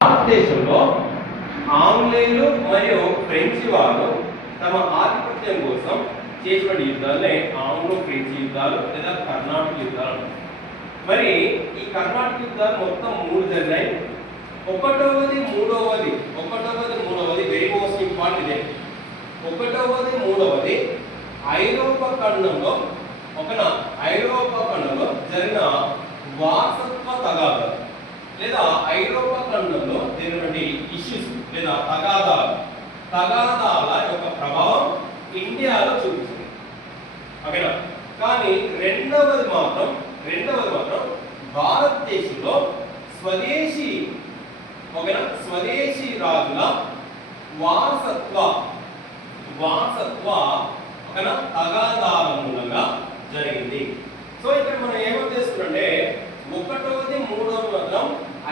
భారతదేశంలో ఆంగ్లేయులు మరియు ఫ్రెంచ్ వారు తమ ఆధిపత్యం కోసం చేసిన యుద్ధాలనే ఆంగ్లో ఫ్రెంచ్ యుద్ధాలు లేదా కర్ణాటక యుద్ధాలు. మరి ఈ కర్ణాటక యుద్ధాలు మొత్తం 3 జరిగాయి. ఒకటవది మూడవది వెరీ మోస్ట్ ఇంపార్టెంట్ ఇదే. ఒకటవది మూడవది ఐరోపా ఖండంలో జరిగిన వారసత్వ తగాదాలు లేదా ఐరోపా ఖండంలో జరిగినటువంటి ఇష్యూస్ లేదా తగాదాల యొక్క ప్రభావం ఇండియాలో చూపించింది. ఓకేనా? కానీ రెండవది మాత్రం భారతదేశంలో స్వదేశీ రాజుల వారసత్వ తగాదాల మూలంగా జరిగింది. సో ఇక్కడ మనం ఏమని చేసుకుంటే ఒకటవది మూడవది మాత్రం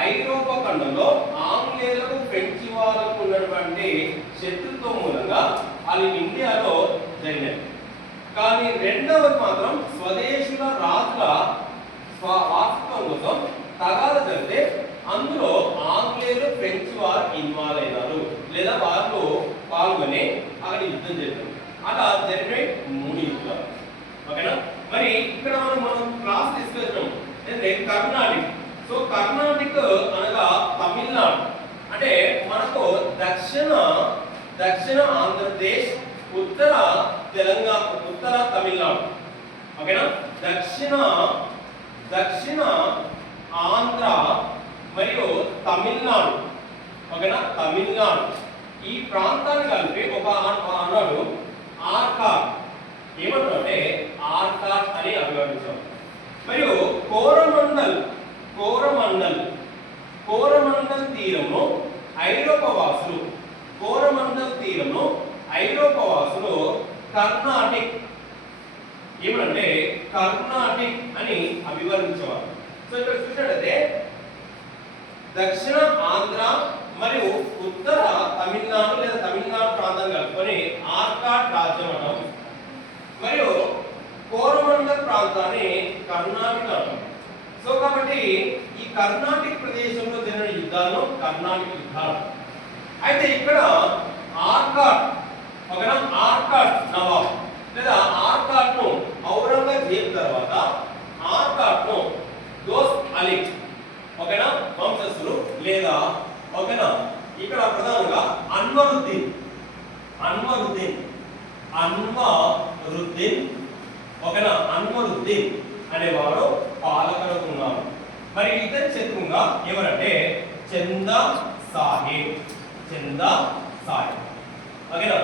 ఐరోపా ఖండంలో ఆంగ్లేయులకు ఫ్రెంచ్ వాళ్ళకు ఉన్నటువంటి శత్రుత్వం మూలంగా అది ఇండియాలో జరిగినది. కానీ రెండవది మాత్రం స్వదేశీల రాజుల వారసత్వం కోసం తగాదా జరిగితే అందులో ఆంగ్లేయులు ఫ్రెంచ్ వారు ఇన్వాల్వ్ అయినారు లేదా వాళ్ళు పాల్గొని అక్కడ యుద్ధం చేశారు. అలా జరిగిన 3 యుద్ధాలు. ఓకేనా? మరి ఇక్కడ మనం క్లాస్ డిస్కషన్ అంటే కర్ణాటక. సో కర్ణాటక అనగా తమిళనాడు అంటే మనకు దక్షిణ ఆంధ్రప్రదేశ్, ఉత్తర తెలంగాణ, ఉత్తర తమిళనాడు. ఓకేనా? దక్షిణ ఆంధ్ర మరియు తమిళనాడు. ఓకేనా? తమిళనాడు ఈ ప్రాంతాన్ని కలిపి ఒక అన్నాడు ఆర్కాట్. ఏమంటే ఆర్కాట్ అని అభివర్ణించాం. మరియు కోరమండల్ తీరంలో ఐరోపా వాసులు కర్ణాటిక్ ఏమంటే కర్ణాటిక్ అని అభివర్ణించేవారు. సో ఇక్కడ చూసినట్లయితే దక్షిణ ఆంధ్ర మరియు ఉత్తర తమిళనాడు లేదా తమిళనాడు ప్రాంతం కలుపుకొని ఆర్కాట్ రాజ్యం అంటాం. మరియు కోరమండల్ ప్రాంతాన్ని కర్ణాటక అంటాం. సో కాబట్టి ఈ కర్ణాటక ప్రదేశంలో జరిగిన యుద్ధాలను కర్ణాటక యుద్ధాలు. అయితే ఇక్కడ ఆర్కాట్ నవాబ్ లేదా ఆర్కాట్ ను ఔరంగజేబ్ తర్వాత ఆర్కాట్ ను దోస్త్ అలీ వంశస్థులు లేదా ఇక్కడ ప్రధానంగా అన్వరుద్దీన్ అనేవాడు పాలకులు ఉన్నారు. మరి ఇతని శత్రువుగా ఎవరంటే చందా సాహెబ్. ఓకేనా?